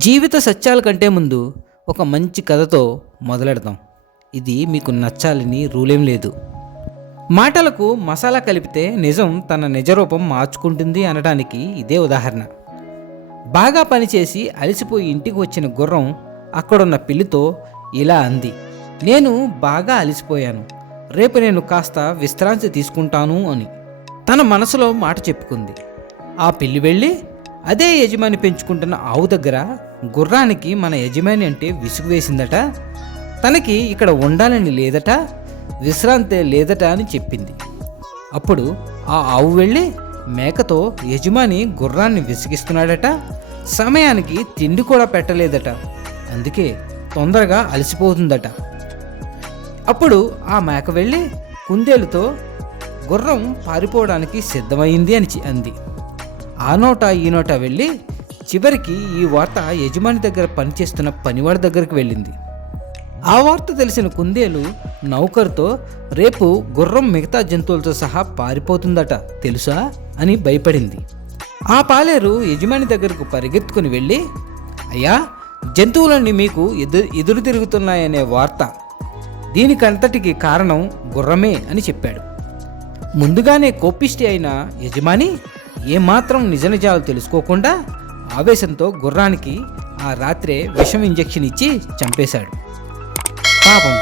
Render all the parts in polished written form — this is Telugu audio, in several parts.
జీవిత సత్యాల కంటే ముందు ఒక మంచి కథతో మొదలెడదాం. ఇది మీకు నచ్చాలని రూలేం లేదు. మాటలకు మసాలా కలిపితే నిజం తన నిజరూపం మార్చుకుంటుంది అనడానికి ఇదే ఉదాహరణ. బాగా పనిచేసి అలసిపోయి ఇంటికి వచ్చిన గుర్రం అక్కడున్న పిల్లితో ఇలా అంది, నేను బాగా అలసిపోయాను, రేపు నేను కాస్త విశ్రాంతి తీసుకుంటాను అని తన మనసులో మాట చెప్పుకుంది. ఆ పిల్లి వెళ్ళి అదే యజమాని పెంచుకుంటున్న ఆవు దగ్గర గుర్రానికి మన యజమాని అంటే విసుగు వేసిందట, తనకి ఇక్కడ ఉండాలని లేదట, విశ్రాంతి లేదట అని చెప్పింది. అప్పుడు ఆ ఆవు వెళ్ళి మేకతో యజమాని గుర్రాన్ని విసిగిస్తున్నాడట, సమయానికి తిండి కూడా పెట్టలేదట, అందుకే తొందరగా అలసిపోతుందట. అప్పుడు ఆ మేక వెళ్ళి కుందేలుతో గుర్రం పారిపోవడానికి సిద్ధమైంది అని అంది. ఆ నోట ఈ నోట వెళ్ళి చివరికి ఈ వార్త యజమాని దగ్గర పనిచేస్తున్న పనివాడి దగ్గరికి వెళ్ళింది. ఆ వార్త తెలిసిన కుందేలు నౌకరుతో రేపు గుర్రం మిగతా జంతువులతో సహా పారిపోతుందట తెలుసా అని భయపడింది. ఆ పాలేరు యజమాని దగ్గరకు పరిగెత్తుకుని వెళ్ళి, అయ్యా, జంతువులన్నీ మీకు ఎదురు తిరుగుతున్నాయనే వార్త, దీనికంతటికి కారణం గుర్రమే అని చెప్పాడు. ముందుగానే కోపిష్టి అయిన యజమాని ఏమాత్రం నిజ నిజాలు తెలుసుకోకుండా ఆవేశంతో గుర్రానికి ఆ రాత్రే విషం ఇంజెక్షన్ ఇచ్చి చంపేశాడు. పాపం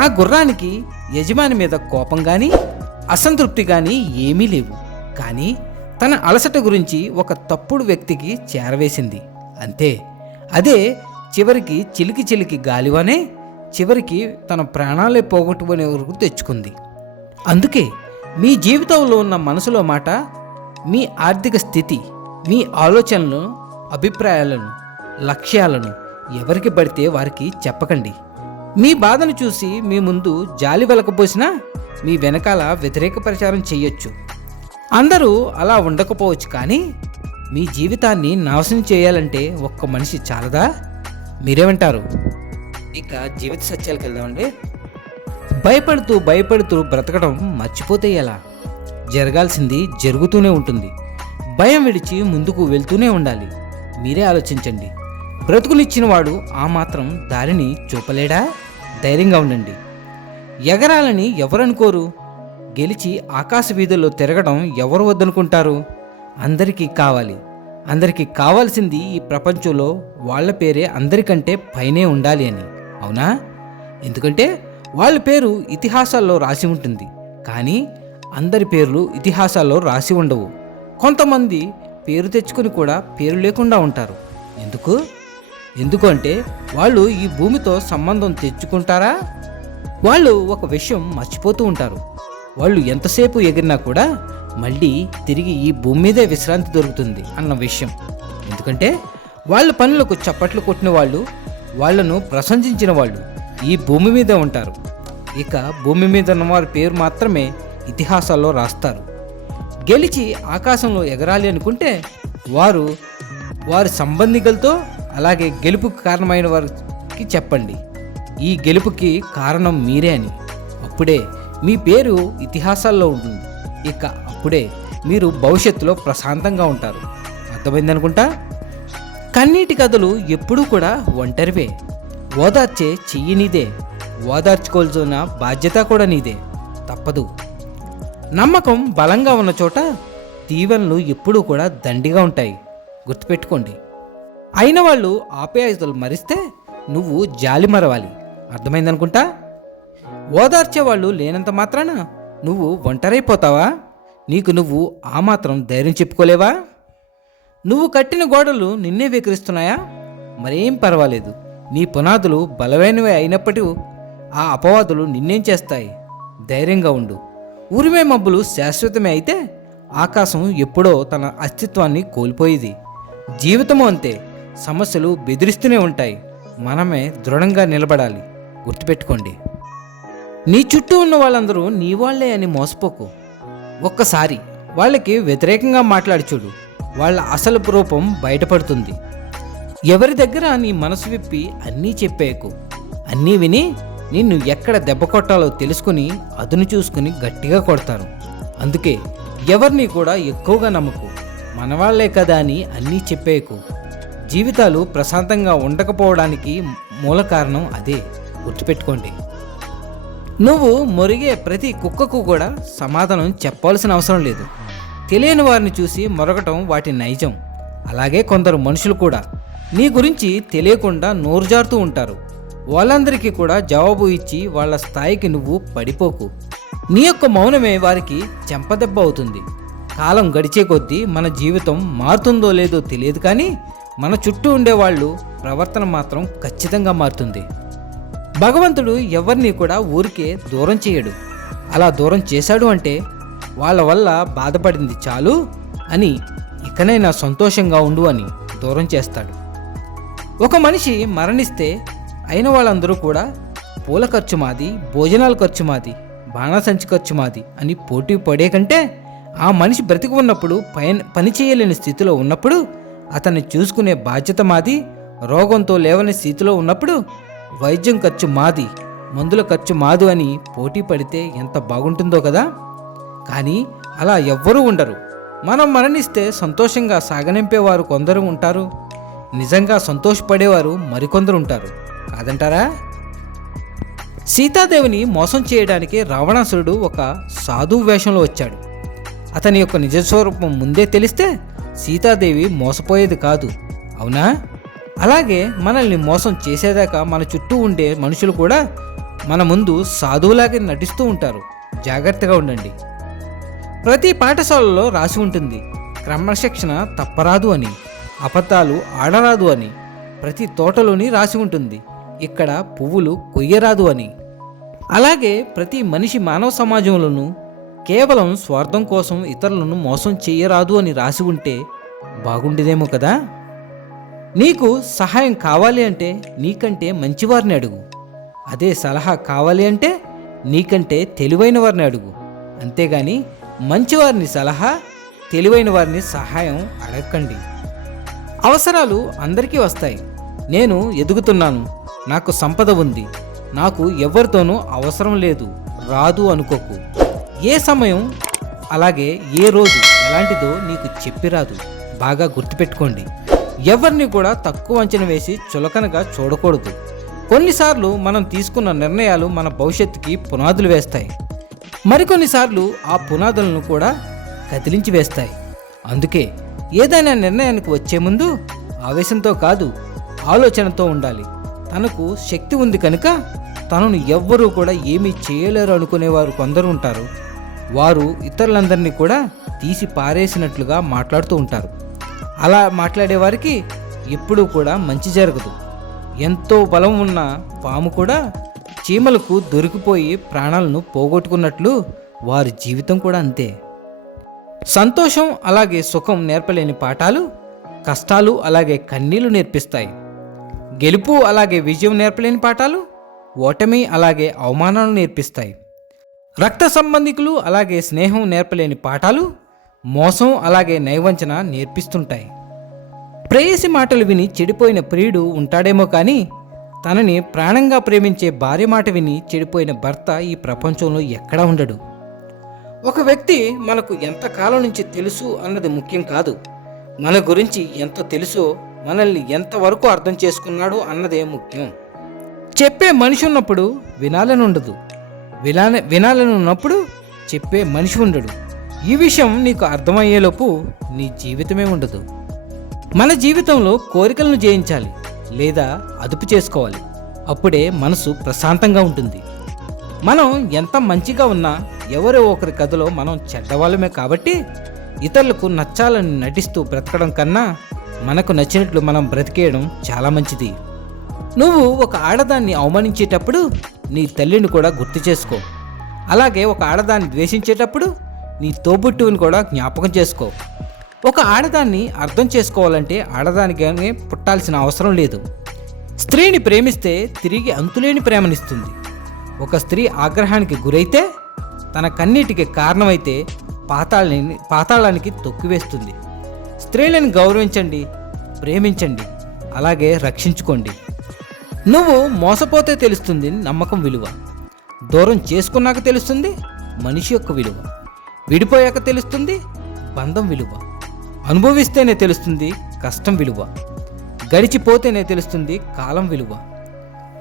ఆ గుర్రానికి యజమాని మీద కోపం కానీ అసంతృప్తి కానీ ఏమీ లేవు, కానీ తన అలసట గురించి ఒక తప్పుడు వ్యక్తికి చేరవేసింది అంతే. అదే చివరికి చిలికి గాలివానే చివరికి తన ప్రాణాలే పోగొట్టుకునే వరకు తెచ్చుకుంది. అందుకే మీ జీవితంలో ఉన్న మనసులో మాట, మీ ఆర్థిక స్థితి, మీ ఆలోచనలను, అభిప్రాయాలను, లక్ష్యాలను ఎవరికి పడితే వారికి చెప్పకండి. మీ బాధను చూసి మీ ముందు జాలి వెలకపోసినా మీ వెనకాల వ్యతిరేక ప్రచారం చేయొచ్చు. అందరూ అలా ఉండకపోవచ్చు, కానీ మీ జీవితాన్ని నాశనం చేయాలంటే ఒక్క మనిషి చాలదా? మీరేమంటారు? ఇక జీవిత సత్యాలకు వెళ్దామండి. భయపడుతూ బ్రతకడం మర్చిపోతే ఎలా? జరగాల్సింది జరుగుతూనే ఉంటుంది. భయం విడిచి ముందుకు వెళ్తూనే ఉండాలి. మీరే ఆలోచించండి. బ్రతుకునిచ్చిన వాడు ఆ మాత్రం దారిని చూపలేడా? ధైర్యంగా ఉండండి. ఎగరాలని ఎవరనుకోరు. గెలిచి ఆకాశ వీధుల్లో తిరగడం ఎవరు వద్దనుకుంటారు? అందరికీ కావాలి. అందరికీ కావాల్సింది ఈ ప్రపంచంలో వాళ్ళ పేరే అందరికంటే పైనే ఉండాలి అని. అవునా? ఎందుకంటే వాళ్ళ పేరు ఇతిహాసాల్లో రాసి ఉంటుంది, కానీ అందరి పేర్లు ఇతిహాసాల్లో రాసి ఉండవు. కొంతమంది పేరు తెచ్చుకొని కూడా పేరు లేకుండా ఉంటారు. ఎందుకు అంటే వాళ్ళు ఈ భూమితో సంబంధం తెచ్చుకుంటారా? వాళ్ళు ఒక విషయం మర్చిపోతూ ఉంటారు. వాళ్ళు ఎంతసేపు ఎగిరినా కూడా మళ్ళీ తిరిగి ఈ భూమి మీదే విశ్రాంతి దొరుకుతుంది అన్న విషయం. ఎందుకంటే వాళ్ళ పనులకు చప్పట్లు కొట్టిన వాళ్ళు, వాళ్లను ప్రశంసించిన వాళ్ళు ఈ భూమి మీదే ఉంటారు. ఇక భూమి మీద ఉన్నవారి పేరు మాత్రమే ఇతిహాసాల్లో రాస్తారు. గెలిచి ఆకాశంలో ఎగరాలి అనుకుంటే వారి సంబంధికులతో, అలాగే గెలుపుకి కారణమైన వారికి చెప్పండి, ఈ గెలుపుకి కారణం మీరే అని. అప్పుడే మీ పేరు ఇతిహాసాల్లో ఉంటుంది. ఇక అప్పుడే మీరు భవిష్యత్తులో ప్రశాంతంగా ఉంటారు. అర్థమైందనుకుంటా. కన్నీటి కథలు ఎప్పుడూ కూడా ఒంటరివే. ఓదార్చే చెయ్యి నీదే, ఓదార్చుకోవాల్సిన బాధ్యత కూడా నీదే. తప్పదు. నమ్మకం బలంగా ఉన్న చోట దీవెనలు ఎప్పుడూ కూడా దండిగా ఉంటాయి. గుర్తుపెట్టుకోండి. అయిన వాళ్ళు ఆప్యాయతలు మరిస్తే నువ్వు జాలి మరవాలి. అర్థమైందనుకుంటా. ఓదార్చే వాళ్ళు లేనంత మాత్రాన నువ్వు ఒంటరైపోతావా? నీకు నువ్వు ఆ మాత్రం ధైర్యం చెప్పుకోలేవా? నువ్వు కట్టిన గోడలు నిన్నే వికరిస్తున్నాయా? మరేం పర్వాలేదు. నీ పునాదులు బలమైనవి అయినప్పటికీ ఆ అపవాదులు నిన్నేం చేస్తాయి? ధైర్యంగా ఉండు. ఉరిమే మబ్బులు శాశ్వతమే అయితే ఆకాశం ఎప్పుడో తన అస్తిత్వాన్ని కోల్పోయేది. జీవితము అంతే. సమస్యలు బెదిరిస్తూనే ఉంటాయి. మనమే దృఢంగా నిలబడాలి. గుర్తుపెట్టుకోండి. నీ చుట్టూ ఉన్న వాళ్ళందరూ నీ వాళ్లే అని మోసపోకు. ఒక్కసారి వాళ్ళకి వ్యతిరేకంగా మాట్లాడి చూడు, వాళ్ళ అసలు రూపం బయటపడుతుంది. ఎవరి దగ్గర నీ మనసు విప్పి అన్నీ చెప్పేయకు. అన్నీ విని నిన్ను ఎక్కడ దెబ్బ కొట్టాలో తెలుసుకుని అదును చూసుకుని గట్టిగా కొడతారు. అందుకే ఎవరిని కూడా ఎక్కువగా నమ్మకు. మనవాళ్లే కదా అని అన్నీ చెప్పేయకు. జీవితాలు ప్రశాంతంగా ఉండకపోవడానికి మూల కారణం అదే, గుర్తుపెట్టుకోండి. నువ్వు మొరిగే ప్రతి కుక్కకు కూడా సమాధానం చెప్పాల్సిన అవసరం లేదు. తెలియని వారిని చూసి మొరగటం వాటి నైజం. అలాగే కొందరు మనుషులు కూడా నీ గురించి తెలియకుండా నోరు జారుతూ ఉంటారు. వాళ్ళందరికీ కూడా జవాబు ఇచ్చి వాళ్ళ స్థాయికి నువ్వు పడిపోకు. నీ యొక్క మౌనమే వారికి చెంపదెబ్బ అవుతుంది. కాలం గడిచే కొద్దీ మన జీవితం మారుతుందో లేదో తెలియదు, కానీ మన చుట్టూ ఉండేవాళ్ళు ప్రవర్తన మాత్రం ఖచ్చితంగా మారుతుంది. భగవంతుడు ఎవరిని కూడా ఊరికే దూరం చేయడు. అలా దూరం చేశాడు అంటే వాళ్ళ వల్ల బాధపడింది చాలు అని, ఇకనైనా సంతోషంగా ఉండు అని దూరం చేస్తాడు. ఒక మనిషి మరణిస్తే అయిన వాళ్ళందరూ కూడా పూల ఖర్చు మాది, భోజనాల ఖర్చు మాది, బాణాసంచి ఖర్చు మాది అని పోటీ పడే కంటే, ఆ మనిషి బ్రతికి ఉన్నప్పుడు పని చేయలేని స్థితిలో ఉన్నప్పుడు అతన్ని చూసుకునే బాధ్యత మాది, రోగంతో లేవని స్థితిలో ఉన్నప్పుడు వైద్యం ఖర్చు మాది, మందుల ఖర్చు మాదు అని పోటీ పడితే ఎంత బాగుంటుందో కదా. కానీ అలా ఎవ్వరూ ఉండరు. మనం మరణిస్తే సంతోషంగా సాగనింపేవారు కొందరు ఉంటారు, నిజంగా సంతోషపడేవారు మరికొందరు ఉంటారు, కాదంటారా? సీతాదేవిని మోసం చేయడానికి రావణాసురుడు ఒక సాధువు వేషంలో వచ్చాడు. అతని యొక్క నిజస్వరూపం ముందే తెలిస్తే సీతాదేవి మోసపోయేది కాదు, అవునా? అలాగే మనల్ని మోసం చేసేదాకా మన చుట్టూ ఉండే మనుషులు కూడా మన ముందు సాధువులాగే నటిస్తూ ఉంటారు. జాగ్రత్తగా ఉండండి. ప్రతి పాఠశాలలో రాసి ఉంటుంది, క్రమశిక్షణ తప్పరాదు అని, అబద్ధాలు ఆడరాదు అని. ప్రతి తోటలోని రాసి ఉంటుంది, ఇక్కడ పువ్వులు కొయ్యరాదు అని. అలాగే ప్రతి మనిషి మానవ సమాజంలోనూ కేవలం స్వార్థం కోసం ఇతరులను మోసం చేయరాదు అని రాసి ఉంటే బాగుండేదేమో కదా. నీకు సహాయం కావాలి అంటే నీకంటే మంచివారిని అడుగు. అదే సలహా కావాలి అంటే నీకంటే తెలివైన వారిని అడుగు. అంతేగాని మంచివారిని సలహా, తెలివైన వారిని సహాయం అడగకండి. అవసరాలు అందరికీ వస్తాయి. నేను ఎదుగుతున్నాను, నాకు సంపద ఉంది, నాకు ఎవరితోనూ అవసరం లేదు, రాదు అనుకోకు. ఏ సమయం అలాగే ఏ రోజు ఎలాంటిదో నీకు చెప్పిరాదు. బాగా గుర్తుపెట్టుకోండి. ఎవరిని కూడా తక్కువ అంచనా వేసి చులకనగా చూడకూడదు. కొన్నిసార్లు మనం తీసుకున్న నిర్ణయాలు మన భవిష్యత్తుకి పునాదులు వేస్తాయి, మరికొన్నిసార్లు ఆ పునాదులను కూడా కదిలించి వేస్తాయి. అందుకే ఏదైనా నిర్ణయానికి వచ్చే ముందు ఆవేశంతో కాదు, ఆలోచనతో ఉండాలి. తనకు శక్తి ఉంది కనుక తనను ఎవ్వరూ కూడా ఏమీ చేయలేరు అనుకునేవారు కొందరు ఉంటారు. వారు ఇతరులందరినీ కూడా తీసి పారేసినట్లుగా మాట్లాడుతూ ఉంటారు. అలా మాట్లాడేవారికి ఎప్పుడూ కూడా మంచి జరగదు. ఎంతో బలం ఉన్న పాము కూడా చీమలకు దొరికిపోయి ప్రాణాలను పోగొట్టుకున్నట్లు వారి జీవితం కూడా అంతే. సంతోషం అలాగే సుఖం నేర్పలేని పాఠాలు కష్టాలు అలాగే కన్నీళ్లు నేర్పిస్తాయి. గెలుపు అలాగే విజయం నేర్పలేని పాఠాలు ఓటమి అలాగే అవమానాలు నేర్పిస్తాయి. రక్త సంబంధికులు అలాగే స్నేహం నేర్పలేని పాఠాలు మోసం అలాగే నైవంచన నేర్పిస్తుంటాయి. ప్రేయసి మాటలు విని చెడిపోయిన ప్రియుడు ఉంటాడేమో కానీ తనని ప్రాణంగా ప్రేమించే భార్య మాట విని చెడిపోయిన భర్త ఈ ప్రపంచంలో ఎక్కడా ఉండడు. ఒక వ్యక్తి మనకు ఎంతకాలం నుంచి తెలుసు అన్నది ముఖ్యం కాదు, మన గురించి ఎంత తెలుసో మనల్ని ఎంతవరకు అర్థం చేసుకున్నాడు అన్నదే ముఖ్యం. చెప్పే మనిషి ఉన్నప్పుడు వినాలని ఉండదు, వినాలని ఉన్నప్పుడు చెప్పే మనిషి ఉండడు. ఈ విషయం నీకు అర్థమయ్యేలోపు నీ జీవితమే ఉండదు. మన జీవితంలో కోరికలను జయించాలి లేదా అదుపు చేసుకోవాలి. అప్పుడే మనసు ప్రశాంతంగా ఉంటుంది. మనం ఎంత మంచిగా ఉన్నా ఎవరో ఒకరి కథలో మనం చెడ్డవాళ్ళమే కాబట్టి ఇతరులకు నచ్చాలని నటిస్తూ బ్రతకడం కన్నా మనకు నచ్చినట్లు మనం బ్రతికేయడం చాలా మంచిది. నువ్వు ఒక ఆడదాన్ని అవమానించేటప్పుడు నీ తల్లిని కూడా గుర్తు చేసుకో. అలాగే ఒక ఆడదాన్ని ద్వేషించేటప్పుడు నీ తోబుట్టువుని కూడా జ్ఞాపకం చేసుకో. ఒక ఆడదాన్ని అర్థం చేసుకోవాలంటే ఆడదానిగానే పుట్టాల్సిన అవసరం లేదు. స్త్రీని ప్రేమిస్తే తిరిగి అంతులేని ప్రేమనిస్తుంది. ఒక స్త్రీ ఆగ్రహానికి గురైతే, తన కన్నీటికి కారణమైతే పాతాళానికి తొక్కివేస్తుంది. స్త్రీలను గౌరవించండి, ప్రేమించండి, అలాగే రక్షించుకోండి. నువ్వు మోసపోతే తెలుస్తుంది నమ్మకం విలువ. దూరం చేసుకున్నాక తెలుస్తుంది మనిషి యొక్క విలువ. విడిపోయాక తెలుస్తుంది బంధం విలువ. అనుభవిస్తేనే తెలుస్తుంది కష్టం విలువ. గడిచిపోతేనే తెలుస్తుంది కాలం విలువ.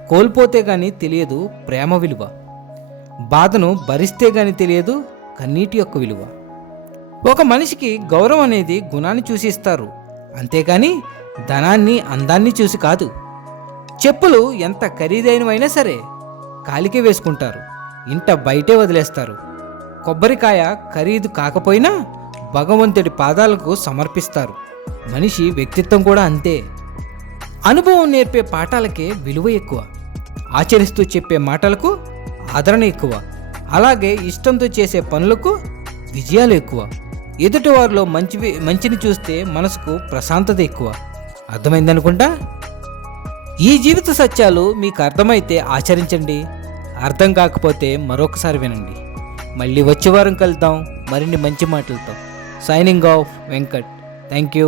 కోల్పోతే గాని తెలియదు ప్రేమ విలువ. బాధను భరిస్తే గాని తెలియదు కన్నీటి యొక్క విలువ. ఒక మనిషికి గౌరవం అనేది గుణాన్ని చూసి ఇస్తారు, అంతేకాని ధనాన్ని అందాన్ని చూసి కాదు. చెప్పులు ఎంత ఖరీదైనవైనా సరే కాలికే వేసుకుంటారు, ఇంట బయటే వదిలేస్తారు. కొబ్బరికాయ ఖరీదు కాకపోయినా భగవంతుడి పాదాలకు సమర్పిస్తారు. మనిషి వ్యక్తిత్వం కూడా అంతే. అనుభవం నేర్పే పాఠాలకే విలువ ఎక్కువ, ఆచరిస్తూ చెప్పే మాటలకు ఆదరణ ఎక్కువ. అలాగే ఇష్టంతో చేసే పనులకు విజయాలు ఎక్కువ. ఎదుటివారిలో మంచిని చూస్తే మనసుకు ప్రశాంతత ఎక్కువ. అర్థమైందనుకుంటా. ఈ జీవిత సత్యాలు మీకు అర్థమైతే ఆచరించండి, అర్థం కాకపోతే మరొకసారి వినండి. మళ్ళీ వచ్చే వారం కలుద్దాం మరిన్ని మంచి మాటలతో. Signing off Venkat. Thank you.